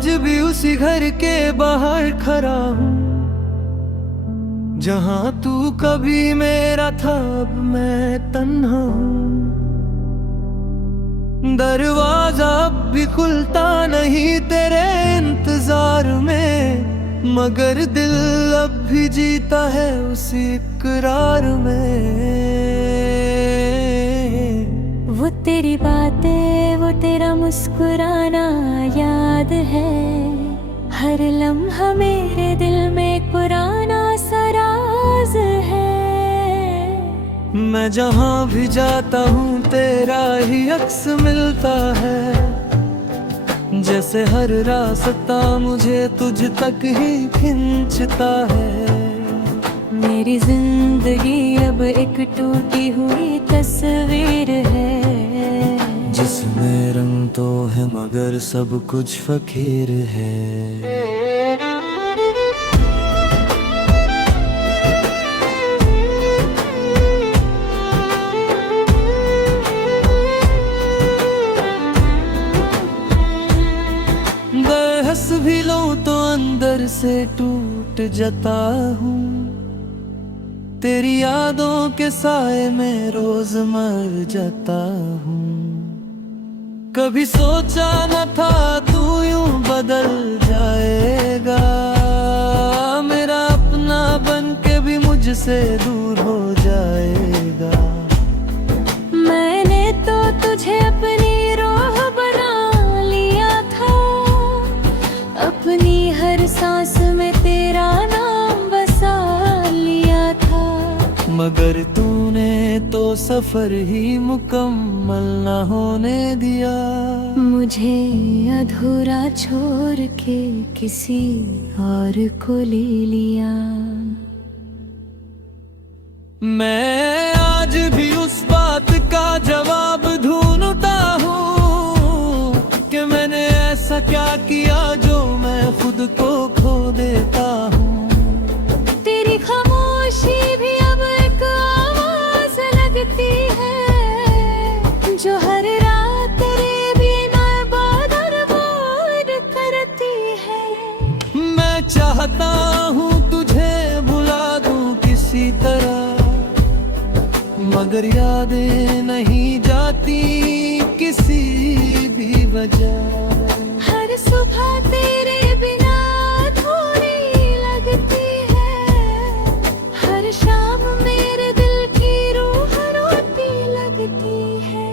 आज भी उसी घर के बाहर खड़ा हूँ जहाँ तू कभी मेरा था, अब मैं तन्हा हूँ। दरवाजा अब भी खुलता नहीं तेरे इंतजार में, मगर दिल अब भी जीता है उसी इकरार में। वो तेरी बातें, वो तेरा मुस्कुराना याद है, हर लम्हा मेरे दिल में पुराना सा राज है। मैं जहाँ भी जाता हूँ तेरा ही अक्स मिलता है, जैसे हर रास्ता मुझे तुझ तक ही खींचता है। मेरी जिंदगी अब एक टूटी हुई तस्वीर है, जिसमें रंग तो है मगर सब कुछ फकीर है। हंस भी लो तो अंदर से टूट जाता हूँ, तेरी यादों के साए में रोज मर जाता हूँ। कभी सोचा न था तू यूं बदल जाएगा, मेरा अपना बन के भी मुझसे दूर हो जाएगा। मैंने तो तुझे अपनी रूह बना लिया था, अपनी हर सांस में तेरा नाम बसा लिया था। मगर तूने तो सफर ही मुकम्मल न होने दिया, मुझे अधूरा छोड़ के किसी और को ले लिया। मैं आज भी उस बात का जवाब ढूंढता हूँ कि मैंने ऐसा क्या किया जो मैं खुद को खो देता हूँ। तेरी खामोशी भी अब एक आवाज लगती है, जो हर रात तेरे बिना बादल करती है। मैं चाहता हूँ तुझे भुला दूँ किसी तरह, मगर यादें नहीं जाती किसी भी वजह। हर सुबह तेरे बिना अधूरी लगती है, हर शाम मेरे दिल की रूह रोती लगती है।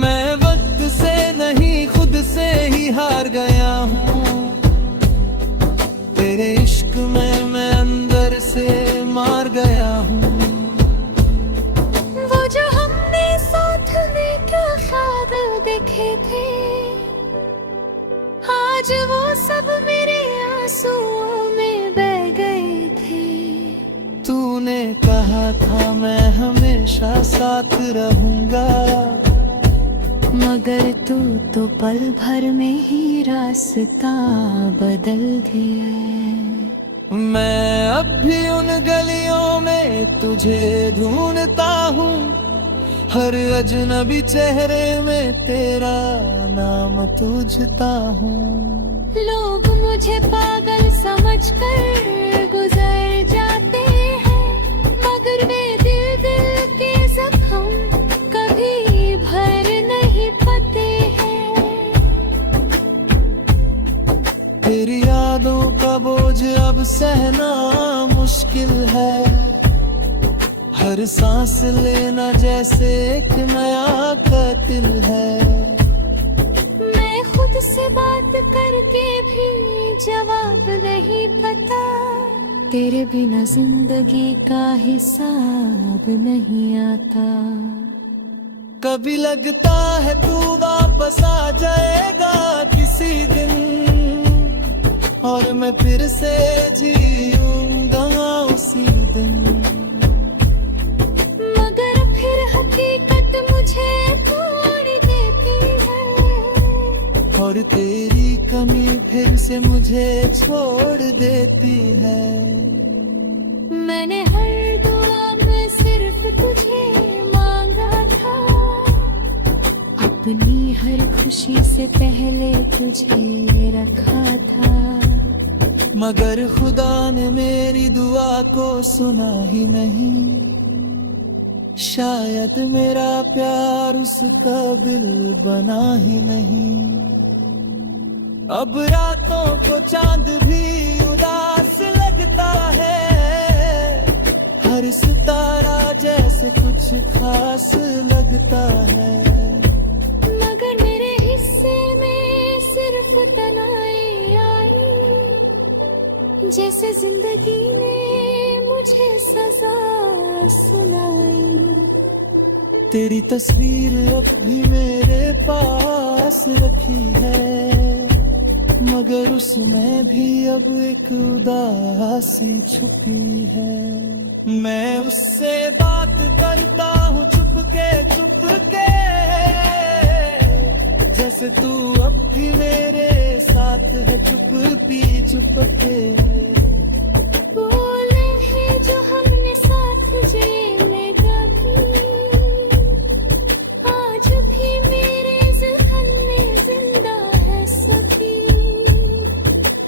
मैं वक्त से नहीं खुद से ही हार गया हूँ, तेरे इश्क में मैं अंदर से मार गया हूँ। वो जो हमने साथ में क्या ख्वाब देखे थे, आज वो सब मेरे आंसुओं में बह गए थे। तूने कहा था मैं हमेशा साथ रहूंगा, मगर तू तो पल भर में ही रास्ता बदल दिया। मैं अब भी उन गलियों में तुझे ढूंढता हूँ, हर अजनबी चेहरे में तेरा नाम तुझता हूँ। लोग मुझे पागल समझकर गुजर जाते हैं, मगर वे दिल दिल के जख्म कभी भर नहीं पाते हैं। तेरी यादों का बोझ अब सहना मुश्किल है, हर सांस लेना जैसे एक नया कातिल है। मैं खुद से बात करके भी जवाब नहीं पता, तेरे बिना जिंदगी का हिसाब नहीं आता। कभी लगता है तू वापस आ जाएगा किसी दिन, और मैं फिर से जीऊंगा उसी दिन। मगर फिर हकीकत मुझे तोड़ देती है, और तेरी कमी फिर से मुझे छोड़ देती है। मैंने हर दुआ में सिर्फ तुझे मांगा था, अपनी हर खुशी से पहले तुझे रखा था, मगर खुदा ने मेरी दुआ को सुना ही नहीं। शायद मेरा प्यार उस काबिल बना ही नहीं। अब रातों को चांद भी उदास लगता है, हर सितारा जैसे कुछ खास लगता है। मगर मेरे हिस्से में सिर्फ तन्हाई आई, जैसे जिंदगी ने मुझे सजा सुनाई। तेरी तस्वीर अब भी मेरे पास रखी है, मगर उसमें भी अब एक उदासी छुपी है। मैं उससे बात करता हूँ चुपके चुपके, जैसे तू अब भी मेरे साथ है चुपी चुपके। बोले हैं जो हमने साथ जेल में गाती, आज भी मेरे ज़हन में जिंदा है सभी।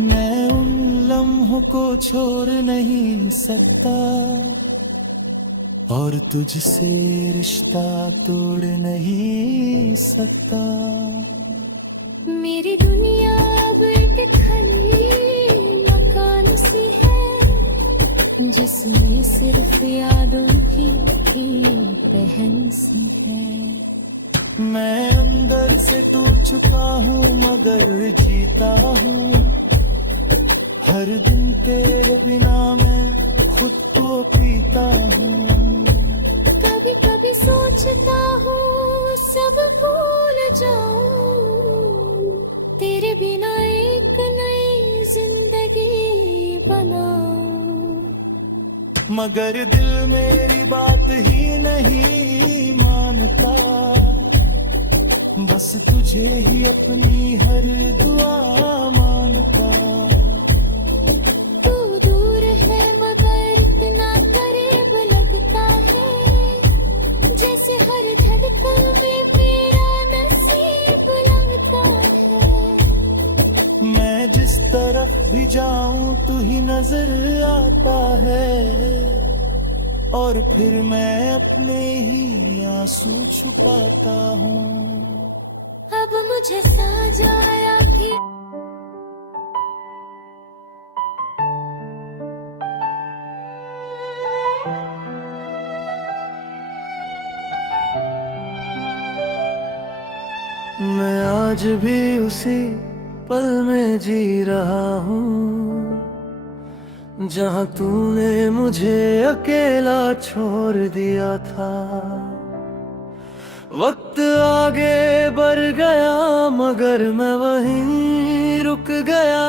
मैं उन लम्हों को छोड़ नहीं सकता, और तुझसे रिश्ता तोड़ नहीं सकता। मेरी दुनिया अब एक खाली मकान सी है, जिसमें सिर्फ यादों की बहन सी है। मैं अंदर से टूट चुका हूँ मगर जीता हूँ, हर दिन तेरे बिना मैं खुद को पीता हूँ। कभी कभी सोचता हूँ सब भूल जाऊं, तेरे बिना एक नई जिंदगी बनाऊं। मगर दिल मेरी बात ही नहीं मानता, बस तुझे ही अपनी हर दुआ मानता। तू दूर है मगर इतना करीब लगता है, जैसे हर धड़कन में मेरा नसीब लगता है। मैं जिस तरफ भी जाऊं तू ही नजर आता है, और फिर मैं अपने ही आंसू छुपाता हूँ। अब मुझे समझ आया कि मैं आज भी उसी पल में जी रहा हूँ, जहाँ तूने मुझे अकेला छोड़ दिया था। वक्त आगे बढ़ गया मगर मैं वहीं रुक गया,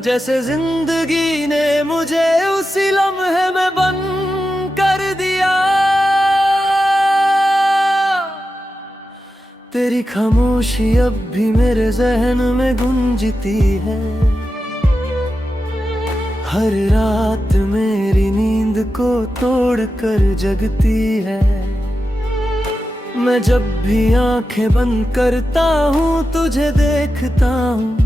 जैसे जिंदगी ने मुझे उसी लम्हे में बंद कर दिया। तेरी खामोशी अब भी मेरे जहन में गूंजती है, हर रात मेरी नींद को तोड़ कर जगती है। मैं जब भी आंखें बंद करता हूँ तुझे देखता हूँ,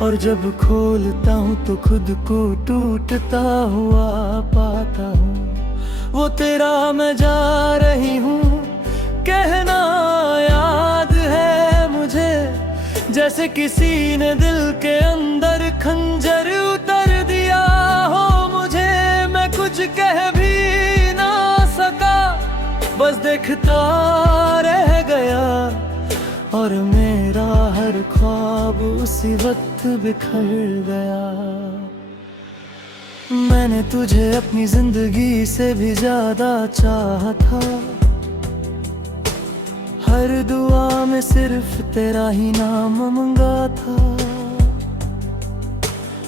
और जब खोलता हूँ तो खुद को टूटता हुआ पाता हूँ। वो तेरा मैं जा रही हूँ कहना याद है मुझे, जैसे किसी ने दिल के अंदर खंजर उतर दिया हो मुझे। मैं कुछ कह भी ना सका, बस देखता रह गया, और मेरा हर ख्वाब उसी वक्त बिखर गया। मैंने तुझे अपनी जिंदगी से भी ज्यादा चाहा था, हर दुआ में सिर्फ तेरा ही नाम मांगा था।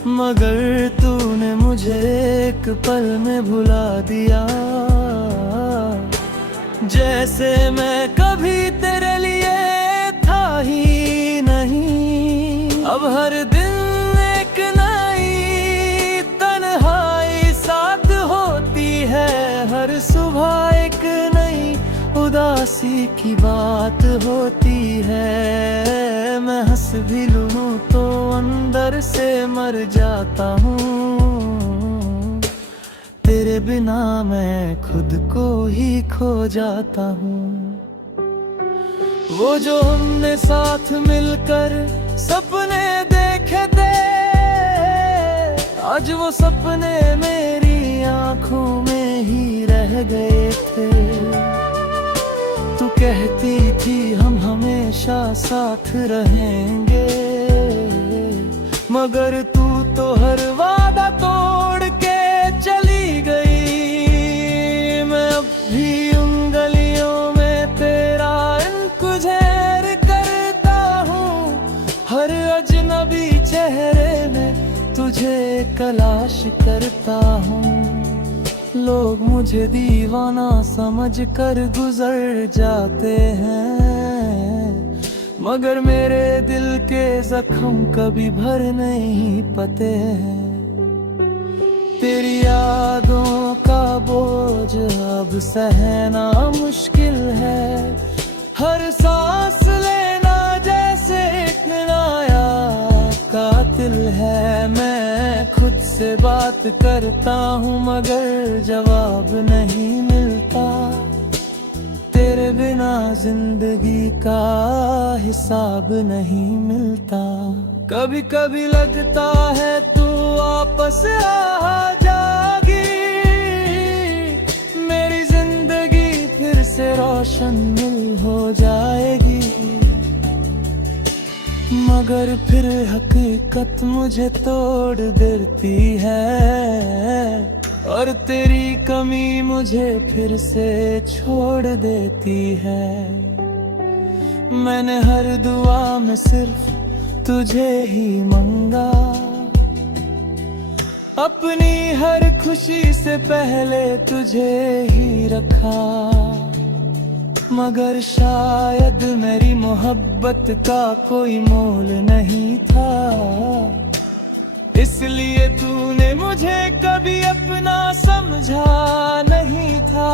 मगर तूने मुझे एक पल में भुला दिया, जैसे मैं कभी तेरे लिए था ही नहीं। अब हर दिन एक नई तन्हाई साथ होती है, हर सुबह एक नई उदासी हंसी की बात होती है, मैं हंस भी लूं तो अंदर से मर जाता हूँ। तेरे बिना मैं खुद को ही खो जाता हूँ। वो जो हमने साथ मिलकर सपने देखे थे, आज वो सपने मेरी आंखों में ही रह गए थे। तू कहती थी हम हमेशा साथ रहेंगे, मगर तू तो हर वादा तोड़ के चली गई। मैं अब भी उन गलियों में तेरा इंतजार करता हूँ, हर अजनबी चेहरे में तुझे तलाश करता हूँ। लोग मुझे दीवाना समझ कर गुजर जाते हैं, मगर मेरे दिल के जख्म कभी भर नहीं पाते हैं। तेरी यादों का बोझ अब सहना मुश्किल है, हर सांस लेना जैसे एक नया कातिल है। मैं खुद से बात करता हूँ मगर जवाब नहीं मिलता, तेरे बिना जिंदगी का हिसाब नहीं मिलता। कभी कभी लगता है तू वापस आ जाएगी, मेरी जिंदगी फिर से रोशन हो जाएगी। मगर फिर हकीकत मुझे तोड़ देती है, और तेरी कमी मुझे फिर से छोड़ देती है। मैंने हर दुआ में सिर्फ तुझे ही मांगा, अपनी हर खुशी से पहले तुझे ही रखा। मगर शायद मेरी मोहब्बत का कोई मोल नहीं था, इसलिए तूने मुझे कभी अपना समझा नहीं था।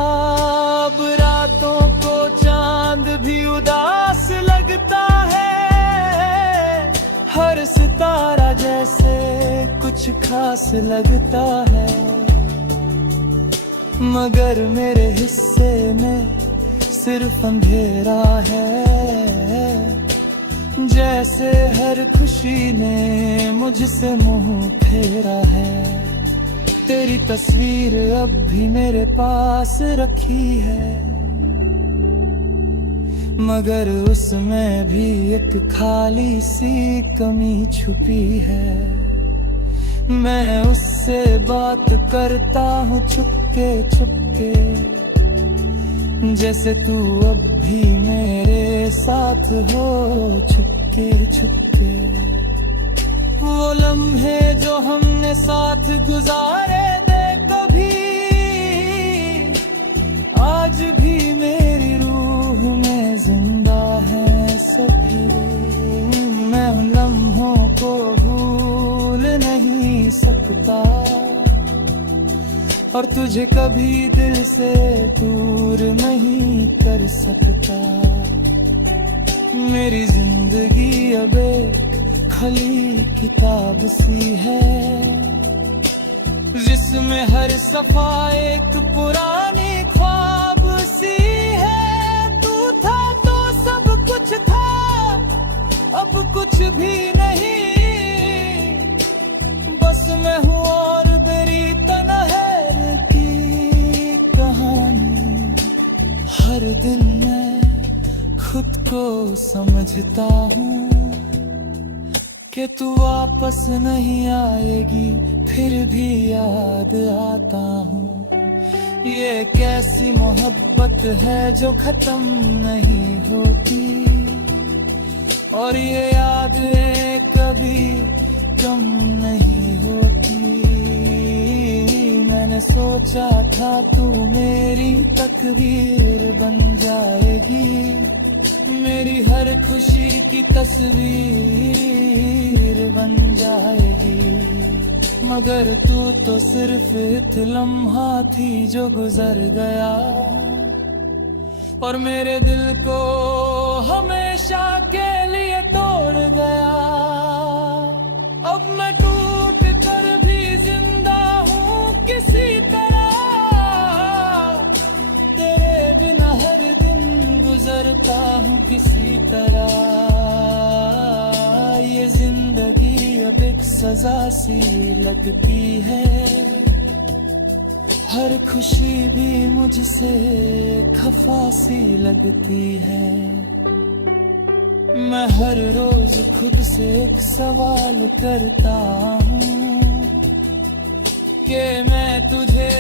अब रातों को चांद भी उदास लगता है, हर सितारा जैसे कुछ खास लगता है। मगर मेरे हिस्से में सिर्फ अंधेरा है, जैसे हर खुशी ने मुझसे मुंह फेरा है। तेरी तस्वीर अब भी मेरे पास रखी है, मगर उसमें भी एक खाली सी कमी छुपी है। मैं उससे बात करता हूँ चुपके चुपके, जैसे तू अब भी मेरे साथ हो छुपके छुपके। वो लम्हे जो हमने साथ गुजारे थे कभी, आज भी मेरी रूह में जिंदा है सभी। मैं उन लम्हों को भूल नहीं सकता, और तुझे कभी दिल से दूर नहीं कर सकता। मेरी जिंदगी अब एक खली किताब सी है, जिसमें हर सफा एक पुरानी ख्वाब सी है। तू था तो सब कुछ था, अब कुछ भी नहीं, बस मैं हूँ और मेरी तन्हाई की कहानी। हर दिन मैं खुद को समझता हूँ कि तू वापस नहीं आएगी, फिर भी याद आता हूँ। ये कैसी मोहब्बत है जो खत्म नहीं होती, और ये यादें कभी कम नहीं होती। मैंने सोचा था तू मेरी तकदीर बन जाएगी, मेरी हर खुशी की तस्वीर बन जाएगी। मगर तू तो सिर्फ एक लम्हा थी जो गुजर गया, और मेरे दिल को हमेशा के लिए तोड़ गया। अब मैं टूट कर भी जिंदा हूँ किसी तरह, तेरे बिना हर दिन गुजरता हूँ किसी तरह। ये जिंदगी अब एक सजा सी लगती है, हर खुशी भी मुझसे खफा सी लगती है। मैं हर रोज खुद से एक सवाल करता हूँ कि मैं तुझे